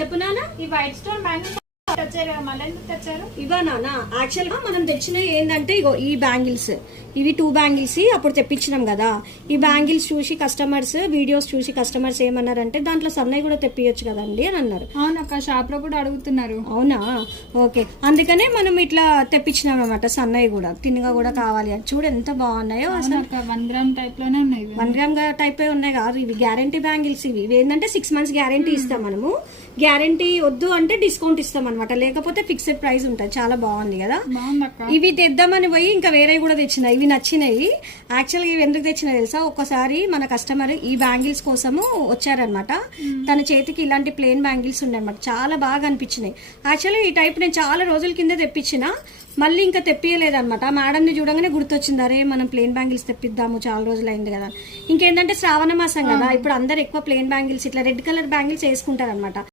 చెప్పు నాన్న. ఈ వైట్ స్టోన్ బ్యాంగిల్స్ తెచ్చారు కదా, మళ్ళీ ఎందుకు తెచ్చారు? ఇవా నాన్న, యాక్చువల్ గా మనం తెచ్చినవి ఏంటంటే ఇగో ఈ బ్యాంగిల్స్, ఇవి 2 బ్యాంగిల్స్ అప్పుడు తెప్పించినాం కదా. ఈ బ్యాంగిల్స్ చూసి కస్టమర్స్, వీడియోస్ చూసి కస్టమర్స్ ఏమన్నారంటే దాంట్లో సన్నయ్య కూడా తెప్పియొచ్చు కదండి అని అన్నారు. అవునక్క, షాప్ లో కూడా అడుగుతున్నారు. అవునా, ఓకే. అందుకనే మనం ఇట్లా తెప్పించినాం అనమాట. సన్నయ్య కూడా తిన్నగా కూడా కావాలి అని. చూడు ఎంత బాగున్నాయో అసలు. 1 గ్రామ్ టైప్ లోనే ఉన్నాయి. 1 గ్రామ్ టైప్ ఉన్నాయి కాదు ఇవి, గ్యారంటీ బ్యాంగిల్స్ ఇవి. ఇవి ఏంటంటే 6 months గ్యారంటీ ఇస్తాం మనము. గ్యారంటీ వద్దు అంటే డిస్కౌంట్ ఇస్తాం అనమాట, లేకపోతే ఫిక్స్డ్ ప్రైస్ ఉంటుంది. చాలా బాగుంది కదా. ఇవి తెద్దామని పోయి ఇంకా వేరే కూడా తెచ్చినాయి. ఇవి నచ్చినాయి. యాక్చువల్గా ఇవి ఎందుకు తెచ్చినా తెలుసా, ఒక్కసారి మన కస్టమర్ ఈ బ్యాంగిల్స్ కోసము వచ్చారనమాట. తన చేతికి ఇలాంటి ప్లెయిన్ బ్యాంగిల్స్ ఉన్నాయన్నమాట. చాలా బాగా అనిపించినాయి. యాక్చువల్గా ఈ టైప్ నేను చాలా రోజుల కింద తెప్పించిన, మళ్ళీ ఇంకా తెప్పియలేదన్నమాట. మేడంని చూడగానే గుర్తొచ్చింది, అరే మనం ప్లెయిన్ బ్యాంగిల్స్ తెప్పిద్దాము, చాలా రోజులు అయింది కదా. ఇంకేంటంటే శ్రావణ మాసం కదా, ఇప్పుడు అందరు ఎక్కువ ప్లెయిన్ బ్యాంగిల్స్, ఇట్లా రెడ్ కలర్ బ్యాంగిల్స్ వేసుకుంటారు అనమాట.